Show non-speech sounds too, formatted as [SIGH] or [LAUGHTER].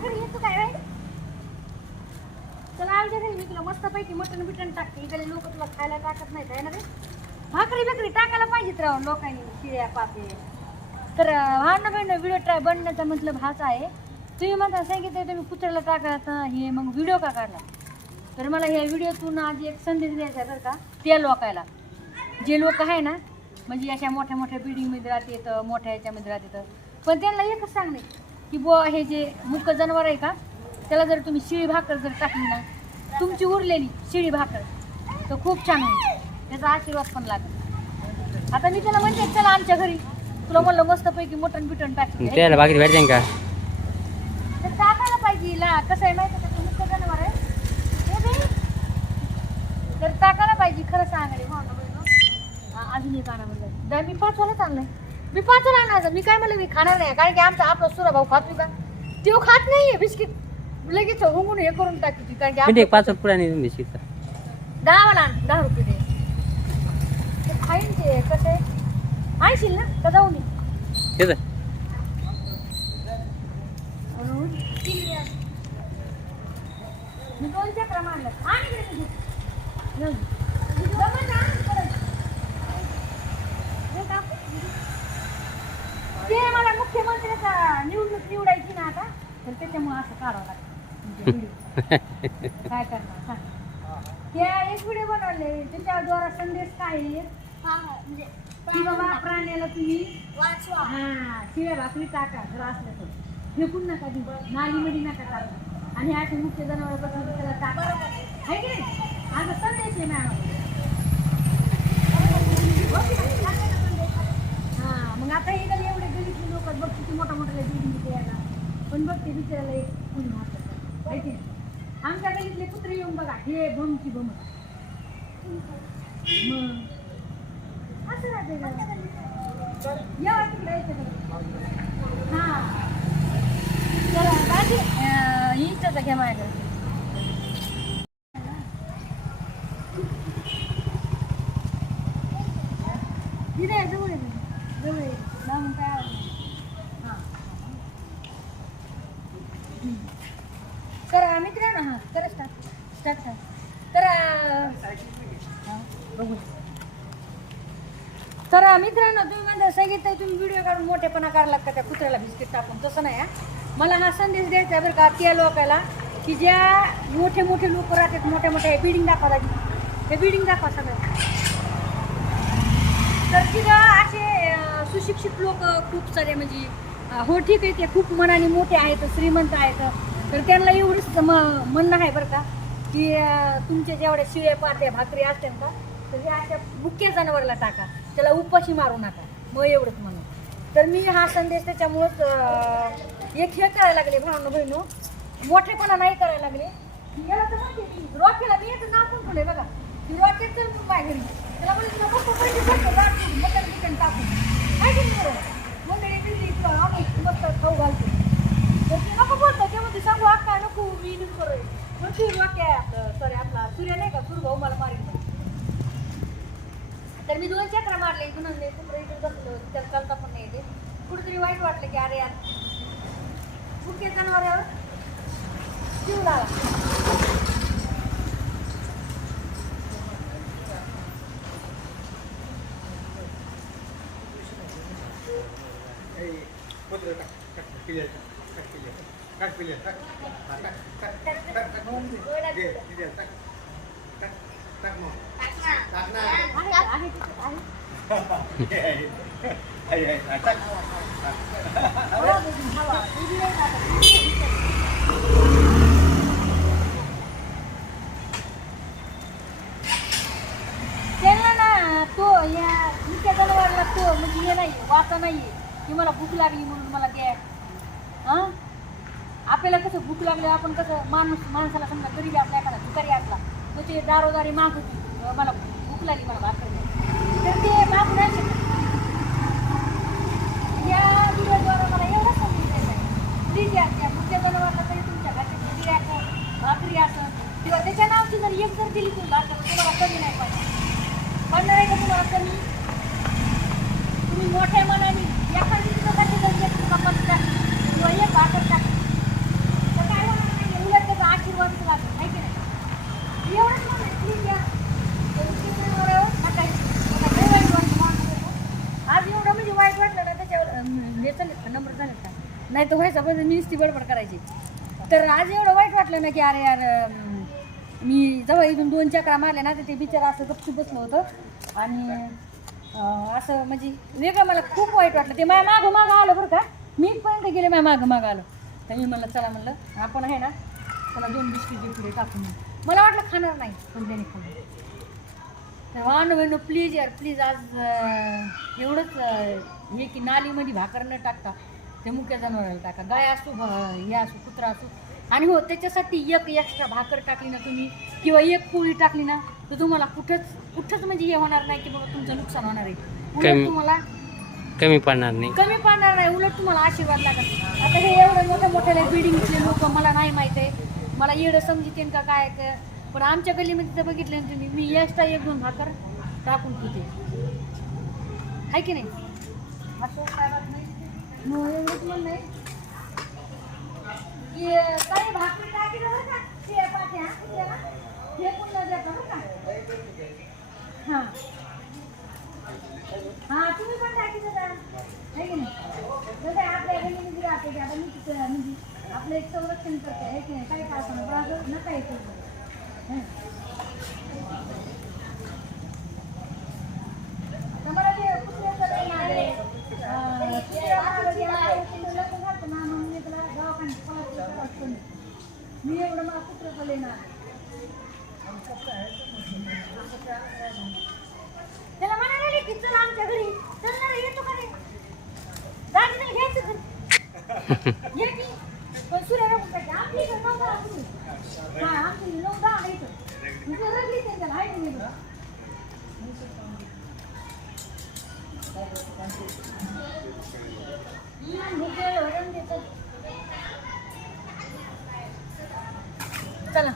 घरी येतो काय बाई? चला आमच्या घरी मी तुला मस्त पैकी मटण बिटन टाकते. इकडे लोक तुला खायला टाकत नाहीत आहे ना रे? भाकरी बकरी टाकायला पाहिजेत राहून लोकांनी शिळ्या पापे. तर हा ना बहिण व्हिडिओ ट्राय बनण्याचा मतलब हाच आहे. तुम्ही मला सांगितलं तुम्ही कुत्र्याला टाका हे मग व्हिडिओ का काढला तर मला ह्या व्हिडिओतून आज एक संदेश द्यायचा आहे बरं का त्या लोकायला. जे लोक आहे ना म्हणजे अशा मोठ्या मोठ्या बिल्डिंगमध्ये राहते येतं मोठ्या याच्यामध्ये राहते येतं पण त्यांना एकच सांगणे की बुवा हे जे मुक जनावर आहे का त्याला जर तुम्ही शिळी भाकर जर टाकली ना तुमची उरलेली शिळी भाकर तर खूप छान होईल. त्याचा आशीर्वाद पण लागेल. आता मी त्याला म्हणते चला आमच्या घरी. तुला म्हणलं मस्तपैकी मटण बिटन टाकली. त्याला भाकरी भेटते का? तर टाकायला पाहिजे ला कसं आहे माहिती का? मुख्य जनावर आहे. हे. तर टाकायला पाहिजे खरं. हा, अजून एक आणा म्हणलं दा मी पाच वालाच आणलंय मी पाच आणायचं. मी काय म्हणलं मी खाणार नाही. कारण की आमचा आपला सुरा भाऊ खातो का? तो खात नाहीये. बिस्किट लगेच हुंगून हे करून टाकते कारण की आपलं- पाच रुपये आणि का? दहा वाला आण. दहा रुपये दे. ते खाईन ते. कसं आहे? आणशील ना? का जाऊ मी. म्हणून मी दोन चक्र मारलं. आणि इकडे तुझी. घेऊन ये. जमा ना, परत. हे टाकू. ते मला निवडणूक निवडायची ना आता तर त्याच्यामुळे असं काढावं लागतं. म्हणजे video. [LAUGHS] काय करणार? सांग त्या एक व्हिडिओ बनवले. त्याच्याद्वारा संदेश काय आहे? की बाबा प्राण्याला तुम्ही हा शिळ्या भाकरी टाका जर असलं तर. फेकून नका देऊ. नालीमध्ये नका टाका. आणि असे मुख्य जनावर बसून त्याला टाका. आहे की नाही? आता संदेश आहे मॅडम हा मग आता हे गली एवढे गलीतले लोक बघ किती मोठा मोठा बिल्डिंग तिथे यायला पण एक कोणी माहिती आहे? आमच्या गलीतले कुत्रे येऊन बघा. हे बमची बम. मग असं राहते या तिकडे यायचं हां. चला बाजी. इंस्टाचा घ्या माझ्याकडे आहे, जवळ आहे जवळ आहे लांबून काय आवाज नाही. हां हम्म. तर मित्रांनो हां तर स्टार्ट स्टार्ट तर हां, बघू. तर मित्रांनो तुम्ही माझं सांगितलं तुम्ही व्हिडिओ काढून मोठेपणा काढला का? त्या कुत्र्याला बिस्किट टाकून. तसं नाही मला हा संदेश द्यायचा आहे बरं का त्या लोकाला की ज्या मोठे मोठे लोक राहतात मोठ्या मोठ्या बिल्डिंग दाखवा लागली हे बिल्डिंग दाखवा सगळं. तर तिथं असे सुशिक्षित लोक खूप सारे म्हणजे हो ठीक आहे ते खूप मनाने मोठे आहेत श्रीमंत आहेत. तर त्यांना एवढंच म म्हणणं आहे बरं का की तुमच्या जेवढ्या शिळे पात्या भाकरी असतील का तर त्या अशा बुक्या जनावरला टाका. त्याला उपाशी मारू नका. मग एवढंच म्हणून. तर मी हा संदेश त्याच्यामुळंच एक हे करायला लागले भावनो बहिणू. मोठेपणा नाही करायला लागले. याला तर म्हणते की रॉकेला मी याचं नाव पण ठेवलंय बघा. ती रॉकेट तर मग माझ्या घरी त्याला म्हणजे तुला मस्त टाकून की बरं? मंडळी बिल्ली इथं आम्ही मस्त खाऊ घालतो तर ते नको बोलतो ते म्हणते सांगू अक्का नको मी नीट करोय मग ती सॉरी आपला सूर्य नाही का सूर्य भाऊ मला मारेल तर मी दोन चक्र मारले इथून इकडे बसलो त्याला चालता पण नाही येते कुठेतरी वाईट वाटलं की अरे यार मुख्य जनावरावर जीव लावा आहे आहे तिथे, आहे हवा बघून, हवा. उभी नाही राहत. त्यांना ना तो या मुख्य जनावरला तो म्हणजे हे नाही वाचा नाही की मला भूक लागली म्हणून मला द्या हां आपल्याला कसं भूक लागली आपण कसं माणूस माणसाला समजा गरीब आपल्या एखादा भिकारी असला तर ते दारोदारी माग होती मला भूक लागली मला भाकर तर ते मागू नाही शकत या व्हिडिओद्वारा मला एवढा समजून आहे प्लीज या त्या जनावरला तरी तुमच्या घरच्या दिली असं भाकरी असं किंवा त्याच्या नावची जर एक जर दिली तुम्ही भाकर तुम्हाला कमी नाही पाहिजे पडणार आहे का तुम्हाला कमी? तुम्ही मोठ्या मनाने एखादी तुझ्यासाठी जर एक तुला टाक किंवा एक भाकर टाक नाही तर व्हायचा पण मी नुसती बडबड करायची. तर आज एवढं वाईट वाटलं ना की अरे यार मी जवळ इथून दोन चक्रा मारल्या ना तर ते बिचारा असं गपचूप बसलं होतं. आणि असं म्हणजे वेगळं मला खूप वाईट वाटलं. ते माझ्या मागं मागं आलं बरं का. मी इथपर्यंत गेले माझ्या मागं मागं आलं. तर मी म्हणलं चला म्हणलं आपण आहे ना त्याला दोन बिस्किट पुढे टाकून मला वाटलं खाणार नाही पण त्याने खाल्लं. वाण बहिण प्लीज यार प्लीज आज एवढंच हे की नालीमध्ये भाकर न टाकता ते मुक्या जनावराला टाका. गाय असो हे असो कुत्रा असो. आणि हो त्याच्यासाठी एक एक्स्ट्रा भाकर टाकली ना तुम्ही किंवा एक पोळी टाकली ना तर तुम्हाला कुठंच कुठंच म्हणजे हे होणार नाही की बाबा तुमचं नुकसान होणार आहे. उलट तुम्हाला कमी पडणार नाही. कमी पडणार नाही उलट तुम्हाला आशीर्वाद लागत आता हे एवढं मोठ्या मोठ्या बिल्डिंगचे लोक मला नाही माहीत आहे. मला येडं समजितेन का काय काय पण आमच्या गल्लीमध्ये जर बघितलं ना तुम्ही मी एक्स्ट्रा एक दोन भाकर टाकून पिते. आहे की नाही? असं काय बात नाही. आपलं एक संरक्षण करते. आहे की नाही? काही काय असं नका येतो त्याला म्हणाले की चल आमच्या घरी. चल ना घ्यायचं घरी. [LAUGHS] ये की. आपली घर आपली हा आपली नऊ दहा नाही तर तुझं चला.